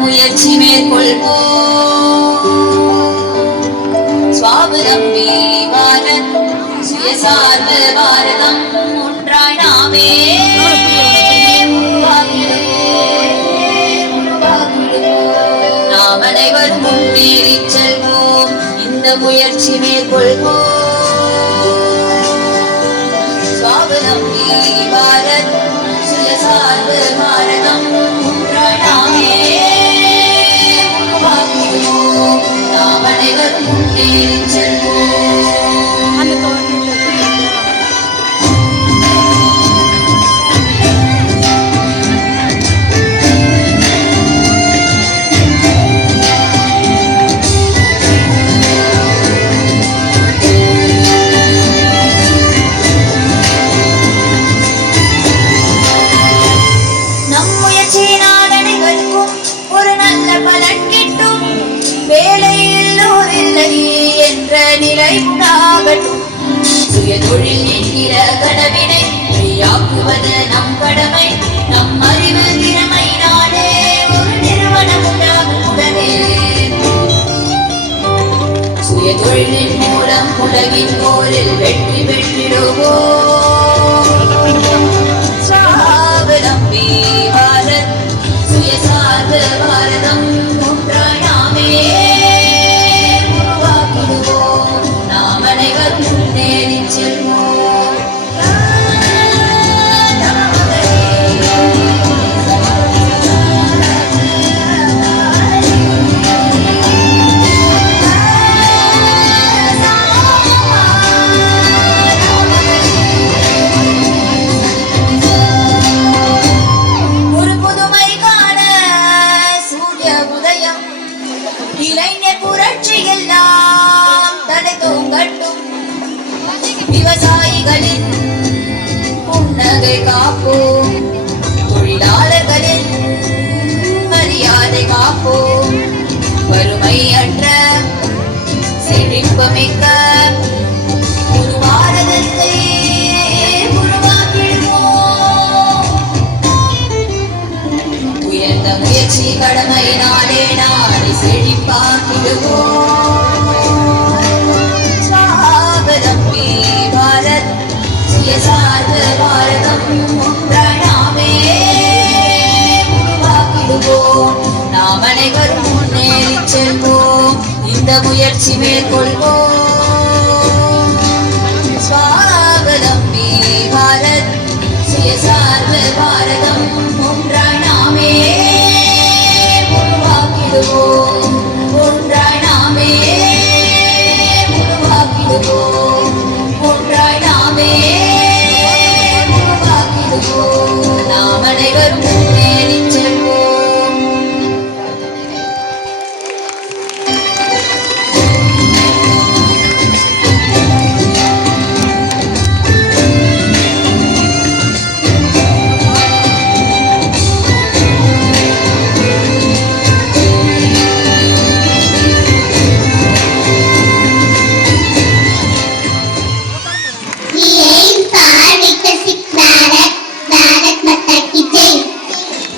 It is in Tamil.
முயற்சி மேற்கொள்வோம். ஸ்வாவலம்பி பாரத் சுயசார்பு பாரதம் ஒன்றாய் நாமே நாம் அனைவரும் முன்னேறி செல்வோம். இந்த முயற்சி மேற்கொள்வோம். ஸ்வாவலம்பி பாரத் சுயசார்பு பாரதம் ஒன்றாய் நாமே உருவாக்குவோம். நாம் அனைவரும் முன்னேறி செல்வோம். சுய தொழில் என்கிற கனவினை மெய்யாக்குவது நம் கடமை. நம் அறிவு திறமை நாடே ஒரு நிறுவனம் உண்டாகுடனே சுய தொழிலின் மூலம் உலகின் போரில் வெற்றி பெற்றிடுவோம். ஸ்வாவலம்பி பாரத் சுயசார்பு பாரதம் ஒன்றாய் நாமே உருவாக்கிடுவோம். நாம் அனைவரும் முன்னேறி செல்வோம். ஒரு புதுமை காண சூரிய உதயம் இளைஞர் புரட்சி எல்லாம் தலை தோங்கட்டும். விவசாயிகளின் புன்னகை காப்போம். தொழிலாளர்களின் மரியாதை காப்போம். வறுமை அற்ற செழிப்புமிக்க ஒரு பாரதத்தை உருவாக்கிடுவோம். உயர்ந்த முயற்சி கடமையினாலே நாளை செழிப்பாக்கிடுவோம். ஸ்வாவலம்பி பாரத் சுயசார்பு பாரதம் ஒன்றாய் நாமே உருவாக்கிடுவோம். நாம் அனைவரும் முன்னேறி செல்வோம். இந்த முயற்சி மேற்கொள்வோம்.